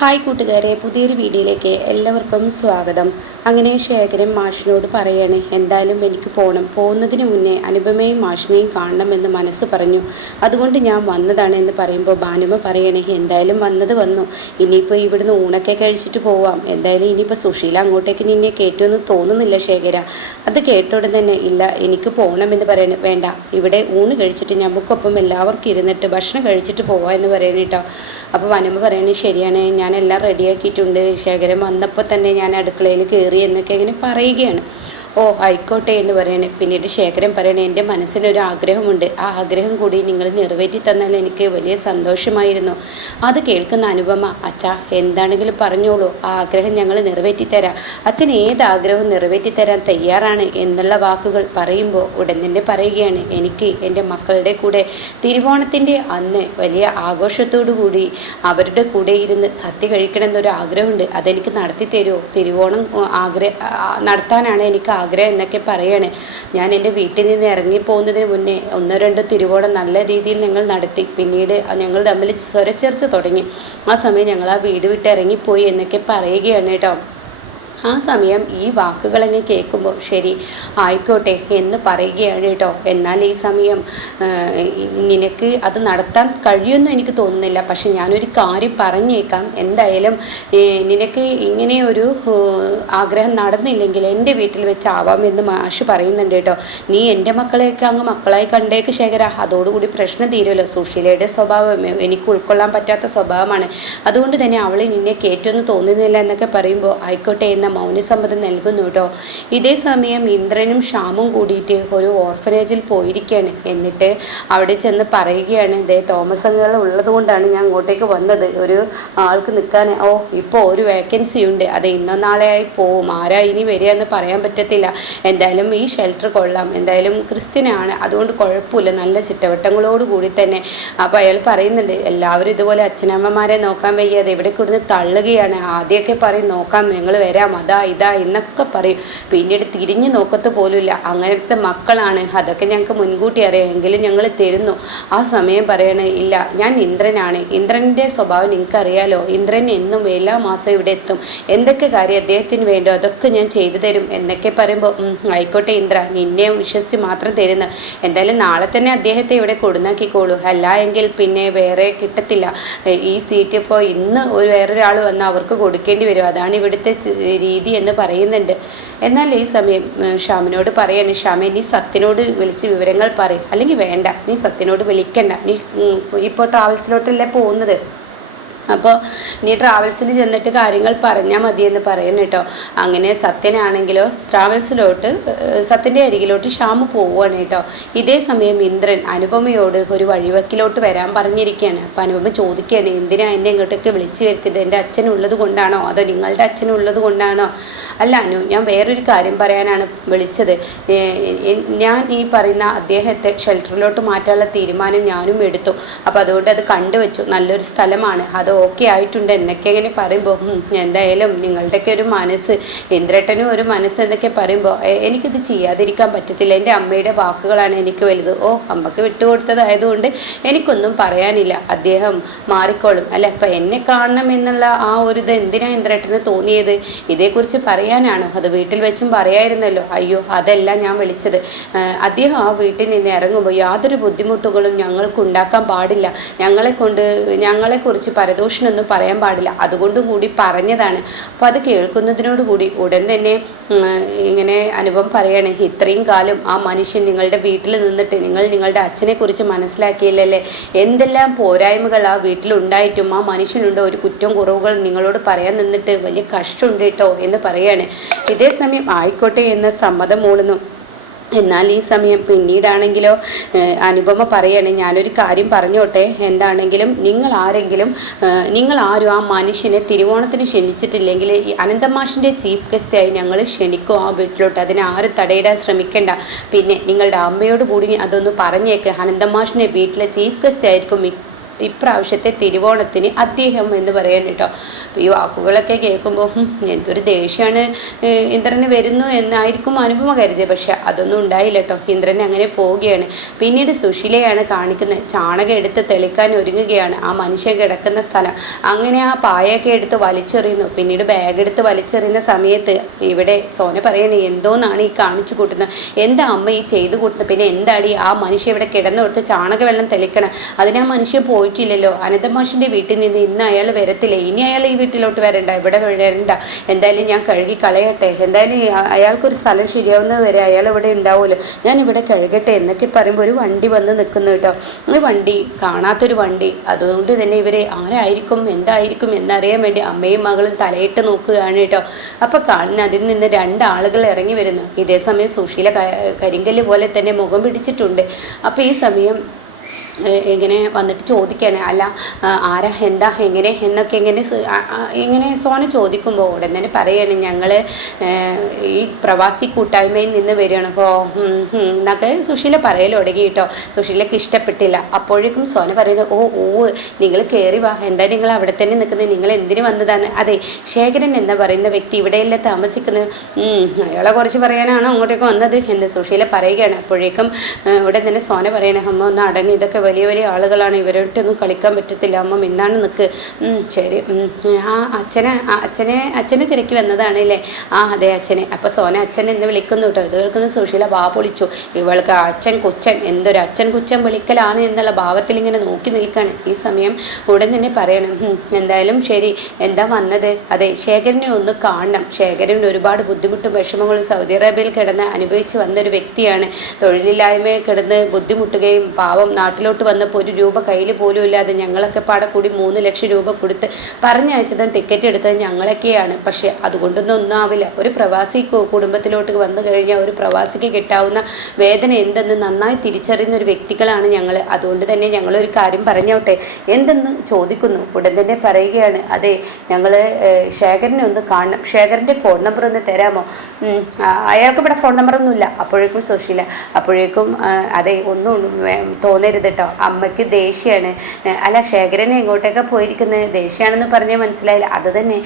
Hi കൂട്ടുകാരെ, പുതിയൊരു വീഡിയോയിലേക്ക് എല്ലാവർക്കും സ്വാഗതം. അങ്ങനെ ശേഖരൻ മാഷിനോട് പറയാണ്, എന്തായാലും എനിക്ക് പോകണം, പോകുന്നതിന് മുന്നേ അനുപമയും മാഷിനെയും കാണണമെന്ന് മനസ്സ് പറഞ്ഞു, അതുകൊണ്ട് ഞാൻ വന്നതാണ് എന്ന് പറയുമ്പോൾ ഭാനുമ പറയണേ, എന്തായാലും വന്നു, ഇനിയിപ്പോൾ ഇവിടുന്ന് ഊണൊക്കെ കഴിച്ചിട്ട് പോവാം, എന്തായാലും ഇനിയിപ്പോൾ സുശീല അങ്ങോട്ടേക്ക് നിന്നെ കയറ്റുമെന്ന് തോന്നുന്നില്ല ശേഖര. അത് കേട്ടോടെ തന്നെ, ഇല്ല എനിക്ക് പോകണമെന്ന് പറയണേ, വേണ്ട ഇവിടെ ഊണ് കഴിച്ചിട്ട് നമുക്കൊപ്പം എല്ലാവർക്കും ഇരുന്നിട്ട് ഭക്ഷണം കഴിച്ചിട്ട് പോവാം എന്ന് പറയണേ കേട്ടോ. അപ്പോൾ ഭാനുമ പറയണേ, ശരിയാണ്, ഞാനെല്ലാം റെഡിയാക്കിയിട്ടുണ്ട്, ശേഖരൻ വന്നപ്പോൾ തന്നെ ഞാൻ അടുക്കളയിൽ കയറി എന്നൊക്കെ ഇങ്ങനെ പറയുകയാണ്. ഓ ആയിക്കോട്ടെ എന്ന് പറയണേ. പിന്നീട് ശേഖരൻ പറയണേ, എൻ്റെ മനസ്സിനൊരു ആഗ്രഹമുണ്ട്, ആ ആഗ്രഹം കൂടി നിങ്ങൾ നിറവേറ്റി തന്നാൽ എനിക്ക് വലിയ സന്തോഷമായിരുന്നു. അത് കേൾക്കുന്ന അനുപമ, അച്ഛാ എന്താണെങ്കിലും പറഞ്ഞോളൂ, ആ ആഗ്രഹം ഞങ്ങൾ നിറവേറ്റിത്തരാം, അച്ഛൻ ഏത് ആഗ്രഹവും നിറവേറ്റിത്തരാൻ തയ്യാറാണ് എന്നുള്ള വാക്കുകൾ പറയുമ്പോൾ ഉടൻ തന്നെ പറയുകയാണ്, എനിക്ക് എൻ്റെ മക്കളുടെ കൂടെ തിരുവോണത്തിൻ്റെ അന്ന് വലിയ ആഘോഷത്തോടു കൂടി അവരുടെ കൂടെ ഇരുന്ന് സദ്യ കഴിക്കണമെന്നൊരു ആഗ്രഹമുണ്ട്, അതെനിക്ക് നടത്തി തരുമോ? തിരുവോണം നടത്താനാണ് എനിക്ക് ആഗ്രഹം എന്നൊക്കെ പറയാണ്. ഞാൻ എൻ്റെ വീട്ടിൽ നിന്ന് ഇറങ്ങിപ്പോകുന്നതിന് മുന്നേ ഒന്നോ രണ്ടോ തിരുവോണം നല്ല രീതിയിൽ ഞങ്ങൾ നടത്തി, പിന്നീട് ഞങ്ങൾ തമ്മിൽ സ്വരച്ചേർത്ത് തുടങ്ങി, ആ സമയം ഞങ്ങൾ ആ വീട് വിട്ട് ഇറങ്ങിപ്പോയി എന്നൊക്കെ പറയുകയാണ് കേട്ടോ. ആ സമയം ഈ വാക്കുകളങ്ങ് കേൾക്കുമ്പോൾ ശരി ആയിക്കോട്ടെ എന്ന് പറയുകയാണ് കേട്ടോ. എന്നാൽ ഈ സമയം നിനക്ക് അത് നടത്താൻ കഴിയുമെന്ന് എനിക്ക് തോന്നുന്നില്ല, പക്ഷെ ഞാനൊരു കാര്യം പറഞ്ഞേക്കാം, എന്തായാലും നിനക്ക് ഇങ്ങനെ ഒരു ആഗ്രഹം നടന്നില്ലെങ്കിൽ എൻ്റെ വീട്ടിൽ വെച്ചാവാം എന്ന് മാഷ് പറയുന്നുണ്ട് കേട്ടോ. നീ എൻ്റെ മക്കളെയൊക്കെ അങ്ങ് മക്കളായി കണ്ടേക്ക് ശേഖര, അതോടുകൂടി പ്രശ്നം തീരുമല്ലോ. സുശീലയുടെ സ്വഭാവം എനിക്ക് ഉൾക്കൊള്ളാൻ പറ്റാത്ത സ്വഭാവമാണ്, അതുകൊണ്ട് തന്നെ അവൾ നിന്നെ കയറ്റുമെന്ന് തോന്നുന്നില്ല എന്നൊക്കെ പറയുമ്പോൾ ആയിക്കോട്ടെ എന്ന മൗനസമ്മതം നൽകുന്നു കേട്ടോ. ഇതേ സമയം ഇന്ദ്രനും ശ്യാമും കൂടിയിട്ട് ഒരു ഓർഫനേജിൽ പോയിരിക്കുകയാണ്. എന്നിട്ട് അവിടെ ചെന്ന് പറയുകയാണ്, ദേ തോമസ് അങ്കിൾ ഉള്ളത് കൊണ്ടാണ് ഞാൻ അങ്ങോട്ടേക്ക് വന്നത്, ഒരു ആൾക്ക് നിൽക്കാൻ ഇപ്പോൾ ഒരു വേക്കൻസി ഉണ്ട്, അത് ഇന്നോ നാളെ ആയി പോവും, ആരാ ഇനി വരിക എന്ന് പറയാൻ പറ്റത്തില്ല, എന്തായാലും ഈ ഷെൽട്ടർ കൊള്ളാം, എന്തായാലും ക്രിസ്ത്യനാണ്, അതുകൊണ്ട് കുഴപ്പമില്ല, നല്ല ചിട്ടവട്ടങ്ങളോട് കൂടി തന്നെ. അപ്പോൾ അയാൾ പറയുന്നുണ്ട്, എല്ലാവരും ഇതുപോലെ അച്ഛനമ്മമാരെ നോക്കാൻ വയ്യാതെ ഇവിടെ കൊടുത്ത് തള്ളുകയാണ്, ആദ്യമൊക്കെ പറയും നോക്കാം ഞങ്ങൾ വരാം, അതാ ഇതാ എന്നൊക്കെ പറയും, പിന്നീട് തിരിഞ്ഞു നോക്കത്ത് പോലുമില്ല, അങ്ങനത്തെ മക്കളാണ്, അതൊക്കെ ഞങ്ങൾക്ക് മുൻകൂട്ടി അറിയാം, എങ്കിലും ഞങ്ങൾ തരുന്നു. ആ സമയം പറയണേ, ഇല്ല ഞാൻ ഇന്ദ്രനാണ്, ഇന്ദ്രൻ്റെ സ്വഭാവം നിങ്ങൾക്കറിയാലോ, ഇന്ദ്രൻ എന്നും എല്ലാ മാസവും ഇവിടെ എത്തും, എന്തൊക്കെ കാര്യം അദ്ദേഹത്തിന് വേണ്ടോ അതൊക്കെ ഞാൻ ചെയ്തു തരും എന്നൊക്കെ പറയുമ്പോൾ ആയിക്കോട്ടെ ഇന്ദ്ര, നിന്നെ വിശ്വസിച്ച് മാത്രം തരുന്നു, എന്തായാലും നാളെ തന്നെ അദ്ദേഹത്തെ ഇവിടെ കൊടുന്നാക്കിക്കോളൂ, അല്ല എങ്കിൽ പിന്നെ വേറെ കിട്ടത്തില്ല, ഈ സീറ്റ് ഇപ്പോൾ ഇന്ന് വേറൊരാൾ വന്ന് അവർക്ക് കൊടുക്കേണ്ടി വരും, അതാണ് ഇവിടുത്തെ രീതി എന്ന് പറയുന്നുണ്ട്. എന്നാൽ ഈ സമയം ഷ്യാമിനോട് പറയാണ്, ഷ്യാമെ നീ സത്യനോട് വിളിച്ച് വിവരങ്ങൾ പറയും, അല്ലെങ്കിൽ വേണ്ട നീ സത്യനോട് വിളിക്കണ്ട, നീ ഇപ്പോൾ ട്രാവൽസിലോട്ടല്ലേ പോകുന്നത്, അപ്പോൾ നീ ട്രാവൽസിൽ ചെന്നിട്ട് കാര്യങ്ങൾ പറഞ്ഞാൽ മതിയെന്ന് പറയുന്നു കേട്ടോ. അങ്ങനെ സത്യനാണെങ്കിലോ സത്യൻ്റെ അരികിലോട്ട് ശ്യാമ് പോവുകയാണ് കേട്ടോ. ഇതേ സമയം ഇന്ദ്രൻ അനുപമയോട് ഒരു വഴിവക്കിലോട്ട് വരാൻ പറഞ്ഞിരിക്കുകയാണ്. അപ്പോൾ അനുപമ ചോദിക്കുകയാണ്, എന്തിനാ എന്നെ ഇങ്ങോട്ടൊക്കെ വിളിച്ചു വരുത്തിയത്, എൻ്റെ അച്ഛനുള്ളത് കൊണ്ടാണോ അതോ നിങ്ങളുടെ അച്ഛനുള്ളത് കൊണ്ടാണോ? അല്ല അനു, ഞാൻ വേറൊരു കാര്യം പറയാനാണ് വിളിച്ചത്, ഞാൻ ഈ പറയുന്ന അദ്ദേഹത്തെ ഷെൽട്ടറിലോട്ട് മാറ്റാനുള്ള തീരുമാനം ഞാനും എടുത്തു, അപ്പോൾ അതുകൊണ്ട് അത് കണ്ടുവച്ചു, നല്ലൊരു സ്ഥലമാണ്, അത് ഓക്കെ ആയിട്ടുണ്ട് എന്നൊക്കെ ഇങ്ങനെ പറയുമ്പോൾ എന്തായാലും നിങ്ങളുടെയൊക്കെ ഒരു മനസ്സ്, ഇന്ദ്രേട്ടനും ഒരു മനസ്സ് എന്നൊക്കെ പറയുമ്പോൾ എനിക്കിത് ചെയ്യാതിരിക്കാൻ പറ്റത്തില്ല, എൻ്റെ അമ്മയുടെ വാക്കുകളാണ് എനിക്ക് വലുത്, അമ്മക്ക് വിട്ടുകൊടുത്തതായതുകൊണ്ട് എനിക്കൊന്നും പറയാനില്ല, അദ്ദേഹം മാറിക്കോളും, അല്ല അപ്പം എന്നെ കാണണം എന്നുള്ള ആ ഒരു ഇത് എന്തിനാ ഇന്ദ്രേട്ടന് തോന്നിയത്, ഇതേക്കുറിച്ച് പറയാനാണോ, അത് വീട്ടിൽ വെച്ചും പറയായിരുന്നല്ലോ. അയ്യോ അതല്ല ഞാൻ വിളിച്ചത്, അദ്ദേഹം ആ വീട്ടിൽ നിന്ന് ഇറങ്ങുമ്പോൾ യാതൊരു ബുദ്ധിമുട്ടുകളും ഞങ്ങൾക്ക് ഉണ്ടാക്കാൻ പാടില്ല, ഞങ്ങളെക്കുറിച്ച് പരദൂഷണമൊന്നും പറയാൻ പാടില്ല, അതുകൊണ്ടും കൂടി പറഞ്ഞതാണ്. അപ്പോൾ അത് കേൾക്കുന്നതിനോട് കൂടി ഉടൻ തന്നെ ഇങ്ങനെ അനുഭവം പറയാണ്, ഇത്രയും കാലം ആ മനുഷ്യൻ നിങ്ങളുടെ വീട്ടിൽ നിന്നിട്ട് നിങ്ങൾ നിങ്ങളുടെ അച്ഛനെ കുറിച്ച് മനസ്സിലാക്കിയില്ലല്ലേ, എന്തെല്ലാം പോരായ്മകൾ ആ വീട്ടിലുണ്ടായിട്ടും ആ മനുഷ്യനുണ്ട് ഒരു കുറ്റം കുറവുകൾ നിങ്ങളോട് പറയാൻ നിന്നിട്ട് വലിയ കഷ്ടമുണ്ട് കേട്ടോ എന്ന് പറയാണ്. ഇതേ സമയം ആയിക്കോട്ടെ എന്ന് സമ്മതം മൂളുന്നു. എന്നാൽ ഈ സമയം പിന്നീടാണെങ്കിലോ അനുപമ പറയാണ്, ഞാനൊരു കാര്യം പറഞ്ഞോട്ടെ, എന്താണെങ്കിലും നിങ്ങൾ ആരും ആ മനുഷ്യനെ തിരുവോണത്തിന് ക്ഷണിച്ചിട്ടില്ലെങ്കിൽ ഈ അനന്തമാഷിൻ്റെ ചീഫ് ഗസ്റ്റായി ഞങ്ങൾ ക്ഷണിക്കും ആ വീട്ടിലോട്ട്, അതിനെ ആരും തടയിടാൻ ശ്രമിക്കേണ്ട, പിന്നെ നിങ്ങളുടെ അമ്മയോട് കൂടി അതൊന്ന് പറഞ്ഞേക്ക്, അനന്തമാഷിൻ്റെ വീട്ടിലെ ചീഫ് ഗസ്റ്റ് ആയിരിക്കും ഇപ്രാവശ്യത്തെ തിരുവോണത്തിന് അദ്ദേഹം എന്ന് പറയാൻ കേട്ടോ. ഈ വാക്കുകളൊക്കെ കേൾക്കുമ്പോൾ എന്തൊരു ദേഷ്യമാണ് ഇന്ദ്രന് വരുന്നു എന്നായിരിക്കും അനുപമ കരുതിയത്. പക്ഷെ അതൊന്നും ഉണ്ടായില്ല കേട്ടോ. ഇന്ദ്രൻ അങ്ങനെ പോവുകയാണ്. പിന്നീട് സുശീലയാണ് കാണിക്കുന്നത്. ചാണകം എടുത്ത് തെളിക്കാൻ ഒരുങ്ങുകയാണ് ആ മനുഷ്യൻ കിടക്കുന്ന സ്ഥലം. അങ്ങനെ ആ പായൊക്കെ എടുത്ത് വലിച്ചെറിയുന്നു. പിന്നീട് ബാഗ് എടുത്ത് വലിച്ചെറിയുന്ന സമയത്ത് ഇവിടെ സോന പറയണേ എന്തോന്നാണ് ഈ കാണിച്ചു കൂട്ടുന്നത്, എന്താ അമ്മ ഈ ചെയ്തു കൂട്ടുന്നത്, പിന്നെ എന്താടി ആ മനുഷ്യ ഇവിടെ കിടന്നോർത്ത് ചാണക വെള്ളം തെളിക്കണം, അതിനാ മനുഷ്യൻ പോയിട്ടില്ലല്ലോ. അനന്തമാഷിൻ്റെ വീട്ടിൽ നിന്ന് ഇന്ന് അയാൾ വരത്തില്ല, ഇനി അയാൾ ഈ വീട്ടിലോട്ട് വരണ്ട, ഇവിടെ വരണ്ട, എന്തായാലും ഞാൻ കഴുകി കളയട്ടെ, എന്തായാലും അയാൾക്കൊരു സ്ഥലം ശരിയാവുന്നത് വരെ അയാൾ ഇവിടെ ഉണ്ടാവുമല്ലോ, ഞാൻ ഇവിടെ കഴുകട്ടെ എന്നൊക്കെ പറയുമ്പോൾ ഒരു വണ്ടി വന്ന് നിൽക്കുന്നു കേട്ടോ. ഒരു വണ്ടി, കാണാത്തൊരു വണ്ടി. അതുകൊണ്ട് തന്നെ ഇവർ ആരായിരിക്കും എന്തായിരിക്കും എന്നറിയാൻ വേണ്ടി അമ്മയും മകളും തലയിട്ട് നോക്കുകയാണ് കേട്ടോ. അപ്പോൾ കാണുന്ന അതിൽ നിന്ന് രണ്ടാളുകൾ ഇറങ്ങി വരുന്നു. ഇതേ സമയം സുശീല കരിങ്കല്ല് പോലെ തന്നെ മുഖം പിടിച്ചിട്ടുണ്ട്. അപ്പോൾ ഈ സമയം ഇങ്ങനെ വന്നിട്ട് ചോദിക്കുകയാണ്, അല്ല ആരാ എന്താ എങ്ങനെ എന്നൊക്കെ എങ്ങനെ സോന ചോദിക്കുമ്പോൾ ഉടൻ തന്നെ പറയുകയാണ്, ഞങ്ങൾ ഈ പ്രവാസി കൂട്ടായ്മയിൽ നിന്ന് വരികയാണ്. എന്നൊക്കെ സുശീല പറയൽ തുടങ്ങി കേട്ടോ. സുശീലക്ക് ഇഷ്ടപ്പെട്ടില്ല. അപ്പോഴേക്കും സോന പറയുന്നത്, നിങ്ങൾ കയറി വാ, എന്താ നിങ്ങൾ അവിടെ തന്നെ നിൽക്കുന്നത്, നിങ്ങൾ എന്തിനു വന്നതാണ്? അതെ, ശേഖരൻ എന്ന് പറയുന്ന വ്യക്തി ഇവിടെയല്ല താമസിക്കുന്നത്, അയാളെ കുറിച്ച് പറയാനാണോ അങ്ങോട്ടേക്ക് വന്നത് എന്ന് സുശീല പറയുകയാണ്. അപ്പോഴേക്കും ഉടൻ തന്നെ സോന പറയണേ, അമ്മ ഒന്ന് അടങ്ങി, ഇതൊക്കെ വലിയ വലിയ ആളുകളാണ്, ഇവരോട്ടൊന്നും കളിക്കാൻ പറ്റത്തില്ല, അമ്മ മിന്നാണ് നിൽക്ക്. ശരി, അച്ഛനെ തിരക്കി വന്നതാണല്ലേ? അതെ അച്ഛനെ. അപ്പോൾ സോന അച്ഛൻ എന്ന് വിളിക്കുന്നു കേട്ടോ. ഇത് കേൾക്കുന്ന സുശീല വാ പൊളിച്ചു. ഇവൾക്ക് അച്ഛൻ കൊച്ചൻ, എന്തൊരു അച്ഛൻ കൊച്ചൻ വിളിക്കലാണ് എന്നുള്ള ഭാവത്തിൽ ഇങ്ങനെ നോക്കി നിൽക്കുകയാണ്. ഈ സമയം ഉടൻ തന്നെ പറയണം, എന്തായാലും ശരി, എന്താ വന്നത്? അതെ, ശേഖരനെ ഒന്ന് കാണണം. ശേഖരൻ ഒരുപാട് ബുദ്ധിമുട്ടും വിഷമങ്ങളും സൗദി അറേബ്യയിൽ കിടന്ന് അനുഭവിച്ച് വന്നൊരു വ്യക്തിയാണ്. തൊഴിലില്ലായ്മയെ കിടന്ന് ബുദ്ധിമുട്ടുകയും പാവം നാട്ടിലോട്ട് വന്നപ്പോൾ ഒരു രൂപ കയ്യിൽ പോലും ഇല്ലാതെ ഞങ്ങളൊക്കെ പാടെ കൂടി 3 ലക്ഷം രൂപ കൊടുത്ത് പറഞ്ഞയച്ചതും ടിക്കറ്റ് എടുത്തത് ഞങ്ങളൊക്കെയാണ്. പക്ഷേ അതുകൊണ്ടൊന്നും ഒന്നും ആവില്ല. ഒരു പ്രവാസി കുടുംബത്തിലോട്ട് വന്നു കഴിഞ്ഞാൽ ഒരു പ്രവാസിക്ക് കിട്ടാവുന്ന വേദന എന്തെന്ന് നന്നായി തിരിച്ചറിയുന്ന ഒരു വ്യക്തികളാണ് ഞങ്ങൾ. അതുകൊണ്ട് തന്നെ ഞങ്ങളൊരു കാര്യം പറഞ്ഞോട്ടെ എന്തെന്ന് ചോദിക്കുന്നു. ഉടൻ തന്നെ പറയുകയാണ്, അതെ, ഞങ്ങൾ ശേഖരനെ ഒന്ന് കാണണം, ശേഖരൻ്റെ ഫോൺ നമ്പർ ഒന്ന് തരാമോ? അയാൾക്ക് ഇവിടെ ഫോൺ നമ്പറൊന്നുമില്ല. അപ്പോഴേക്കും സുശീല, അപ്പോഴേക്കും അതെ, ഒന്നും തോന്നരുത് കേട്ടോ, അമ്മയ്ക്ക് ദേഷ്യമാണ്. അല്ല, ശേഖരനെ എങ്ങോട്ടൊക്കെ പോയിരിക്കുന്നത്? ദേഷ്യമാണെന്ന് പറഞ്ഞാൽ മനസ്സിലായില്ല. അത് തന്നെ,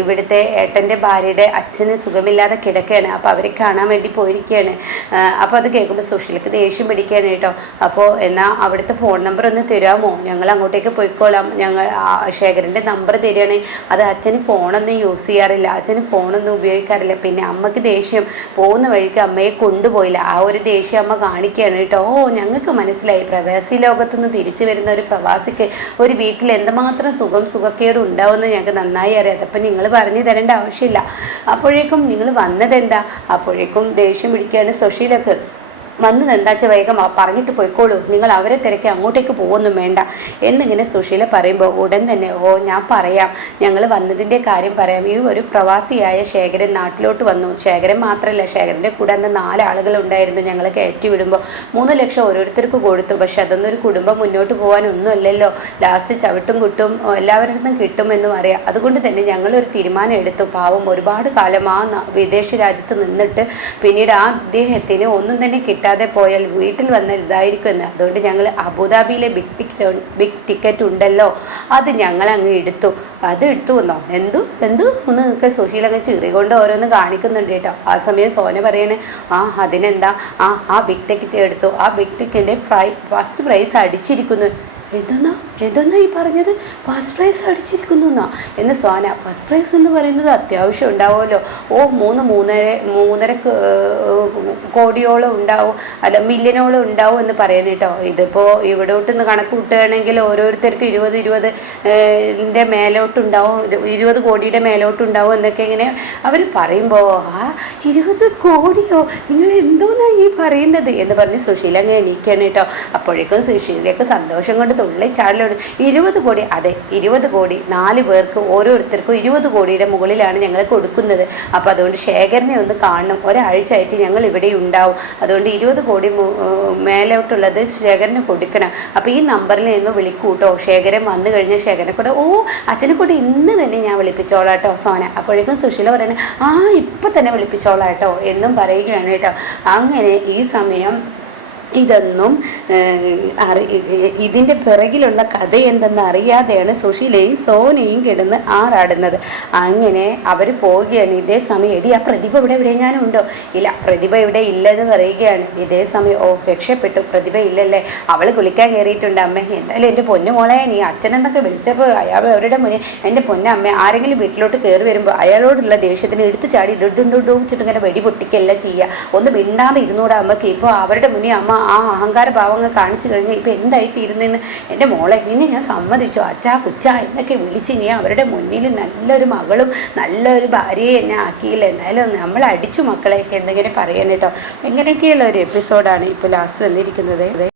ഇവിടുത്തെ ഏട്ടൻ്റെ ഭാര്യയുടെ അച്ഛന് സുഖമില്ലാതെ കിടക്കുകയാണ്, അപ്പോൾ അവരെ കാണാൻ വേണ്ടി പോയിരിക്കുകയാണ്. അപ്പോൾ അത് കേൾക്കുമ്പോൾ സുശീലക്ക് ദേഷ്യം പിടിക്കുകയാണ് കേട്ടോ. അപ്പോൾ എന്നാൽ അവിടുത്തെ ഫോൺ നമ്പർ ഒന്ന് തരാമോ? ഞങ്ങൾ അങ്ങോട്ടേക്ക് പോയിക്കോളാം, ഞങ്ങൾ ശേഖരൻ്റെ നമ്പർ തരികയാണെങ്കിൽ അത് അച്ഛന് ഫോണൊന്നും യൂസ് ചെയ്യാറില്ല, അച്ഛന് ഫോണൊന്നും ഉപയോഗിക്കാറില്ല, പിന്നെ അമ്മയ്ക്ക് ദേഷ്യം, പോകുന്ന വഴിക്ക് അമ്മയെ കൊണ്ടുപോയില്ല, ആ ഒരു ദേഷ്യം അമ്മ കാണിക്കുകയാണ് കേട്ടോ. ഞങ്ങൾക്ക് മനസ്സിലായി, പ്രവാസി ലോകത്തുനിന്ന് തിരിച്ചു വരുന്ന ഒരു പ്രവാസിക്ക് ഒരു വീട്ടിൽ എന്തുമാത്രം സുഖക്കേടും ഉണ്ടാവുമെന്ന് ഞങ്ങൾക്ക് നന്നായി അറിയാം. അതപ്പം നിങ്ങൾ പറഞ്ഞു തരേണ്ട ആവശ്യമില്ല. അപ്പോഴേക്കും നിങ്ങൾ വന്നതെന്താ? അപ്പോഴേക്കും ദേഷ്യം പിടിക്കുകയാണ് സുശീലക്ക്. വന്നത് എന്താ വെച്ചാൽ വേഗം പറഞ്ഞിട്ട് പോയിക്കോളൂ, നിങ്ങൾ അവരെ തിരക്കി അങ്ങോട്ടേക്ക് പോകുമൊന്നും വേണ്ട എന്നിങ്ങനെ സുശീല പറയുമ്പോൾ ഉടൻ തന്നെ, ഞാൻ പറയാം, ഞങ്ങൾ വന്നതിൻ്റെ കാര്യം പറയാം. ഈ ഒരു പ്രവാസിയായ ശേഖരൻ നാട്ടിലോട്ട് വന്നു. ശേഖരൻ മാത്രമല്ല, ശേഖരൻ്റെ കൂടെ അന്ന് 4 ആളുകളുണ്ടായിരുന്നു. ഞങ്ങൾ കയറ്റി വിടുമ്പോൾ 3 ലക്ഷം ഓരോരുത്തർക്ക് കൊടുത്തു. പക്ഷെ അതൊന്നും ഒരു കുടുംബം മുന്നോട്ട് പോകാനൊന്നും അല്ലല്ലോ. ലാസ്റ്റ് ചവിട്ടും കുട്ടും എല്ലാവരുടെ നിന്നും കിട്ടുമെന്നും അറിയാം. അതുകൊണ്ട് തന്നെ ഞങ്ങളൊരു തീരുമാനം എടുത്തു. പാവം ഒരുപാട് കാലം ആ വിദേശ രാജ്യത്ത് നിന്നിട്ട് പിന്നീട് ആ അദ്ദേഹത്തിന് ഒന്നും തന്നെ കിട്ടാതെ പോയാൽ വീട്ടിൽ വന്നാൽ ഇതായിരിക്കും എന്ന്. അതുകൊണ്ട് ഞങ്ങൾ അബുദാബിയിലെ ബിഗ് ടിക്കറ്റ് ഉണ്ടല്ലോ, അത് ഞങ്ങൾ അങ്ങ് എടുത്തു. അത് എടുത്തു വന്നോ? എന്തു ഒന്ന് നിങ്ങൾക്ക് സുശീലൊക്കെ ചീറികൊണ്ട് ഓരോന്ന് കാണിക്കുന്നുണ്ട് കേട്ടോ. ആ സമയം സോന പറയണേ, അതിനെന്താ, ആ ബിഗ് ടിക്കറ്റ് എടുത്തു, ആ ബിഗ് ടിക്കറ്റിൻ്റെ ഫസ്റ്റ് പ്രൈസ് അടിച്ചിരിക്കുന്നു. എന്തെന്നാ ഈ പറഞ്ഞത്? ഫസ്റ്റ് പ്രൈസ് അടിച്ചിരിക്കുന്നു എന്നാ? എന്ന് സോന, ഫസ്റ്റ് പ്രൈസ് എന്ന് പറയുന്നത് അത്യാവശ്യം ഉണ്ടാവുമല്ലോ. 3.5 കോടിയോളം ഉണ്ടാവും, അല്ല മില്യനോളം ഉണ്ടാവും എന്ന് പറയുന്നത് കേട്ടോ. ഇതിപ്പോൾ ഇവിടോട്ടൊന്ന് കണക്ക് കൂട്ടുകയാണെങ്കിൽ ഓരോരുത്തർക്കും 20 മേലോട്ടുണ്ടാവും, 20 കോടിയുടെ മേലോട്ടുണ്ടാവും എന്നൊക്കെ ഇങ്ങനെ അവർ പറയുമ്പോൾ, 20 കോടിയോ, നിങ്ങൾ എന്തോന്നാ ഈ പറയുന്നത് എന്ന് പറഞ്ഞ് സുശീല അങ്ങ് എണീക്കാണ് കേട്ടോ. അപ്പോഴേക്കും സുശീലയ്ക്ക് സന്തോഷം കൊണ്ട് തുള്ളിച്ചാടലോട്. 20 കോടി, അതെ 20 കോടി, 4 പേർക്ക് ഓരോരുത്തർക്കും 20 കോടിയുടെ മുകളിലാണ് ഞങ്ങൾ കൊടുക്കുന്നത്. അപ്പോൾ അതുകൊണ്ട് ശേഖരനെ ഒന്ന് കാണണം, ഒരാഴ്ചയായിട്ട് ഞങ്ങൾ ഇവിടെ ഉണ്ടാവും, അതുകൊണ്ട് 20 കോടി മേലോട്ടുള്ളത് ശേഖരന് കൊടുക്കണം. അപ്പോൾ ഈ നമ്പറിൽ നിന്ന് വിളിക്കൂട്ടോ. ശേഖരൻ വന്നു കഴിഞ്ഞാൽ ശേഖരനെ കൂടെ, അച്ഛനെ കൂടെ ഇന്ന് തന്നെ ഞാൻ വിളിപ്പിച്ചോളാം കേട്ടോ സോന. അപ്പോഴേക്കും സുശീല പറയണേ, ഇപ്പം തന്നെ വിളിപ്പിച്ചോളാം കേട്ടോ എന്നും പറയുകയാണ് കേട്ടോ. അങ്ങനെ ഈ സമയം ഇതൊന്നും ഇതിൻ്റെ പിറകിലുള്ള കഥ എന്തെന്ന് അറിയാതെയാണ് സുശീലയും സോനയും കിടന്ന് ആറാടുന്നത്. അങ്ങനെ അവർ പോവുകയാണ്. ഇതേ സമയം എടി ആ പ്രതിഭ ഇവിടെ എവിടെയെങ്ങാനും ഉണ്ടോ? ഇല്ല, പ്രതിഭ ഇവിടെ ഇല്ലെന്ന് പറയുകയാണ്. ഇതേ സമയം ഓ രക്ഷപ്പെട്ടു, പ്രതിഭ ഇല്ലല്ലേ, അവൾ കുളിക്കാൻ കയറിയിട്ടുണ്ട് അമ്മ. എന്തായാലും എൻ്റെ പൊന്നുമോളെ, നീ അച്ഛനെന്നൊക്കെ വിളിച്ചപ്പോൾ അയാൾ അവരുടെ മുന്നിൽ എൻ്റെ പൊന്നമ്മ ആരെങ്കിലും വീട്ടിലോട്ട് കയറി വരുമ്പോൾ അയാളോടുള്ള ദേഷ്യത്തിന് എടുത്തു ചാടി ഡുഡുണ്ടോ വെച്ചിട്ട് ഇങ്ങനെ വെടി പൊട്ടിക്കല്ല ചെയ്യുക. ഒന്ന് മിണ്ടാതെ ഇരുന്നൂടെ അമ്മക്ക്. ഇപ്പോൾ അവരുടെ മുന്നിൽ അമ്മ ആ അഹങ്കാര ഭാവങ്ങൾ കാണിച്ചു കഴിഞ്ഞാൽ ഇപ്പം എന്തായി തീരുന്നതെന്ന്. എൻ്റെ മോളെ നിന്നെ ഞാൻ സമ്മതിച്ചു, അച്ഛാ കുച്ച എന്നൊക്കെ വിളിച്ച് നീ അവരുടെ മുന്നിൽ നല്ലൊരു മകളും നല്ലൊരു ഭാര്യയെ എന്നെ ആക്കിയില്ല. എന്തായാലും നമ്മൾ അടിച്ചു മക്കളെ എന്തെങ്കിലും പറയാൻ കേട്ടോ. എങ്ങനെയൊക്കെയുള്ള ഒരു എപ്പിസോഡാണ് ഇപ്പോൾ ലാസ്റ്റ് വന്നിരിക്കുന്നത്.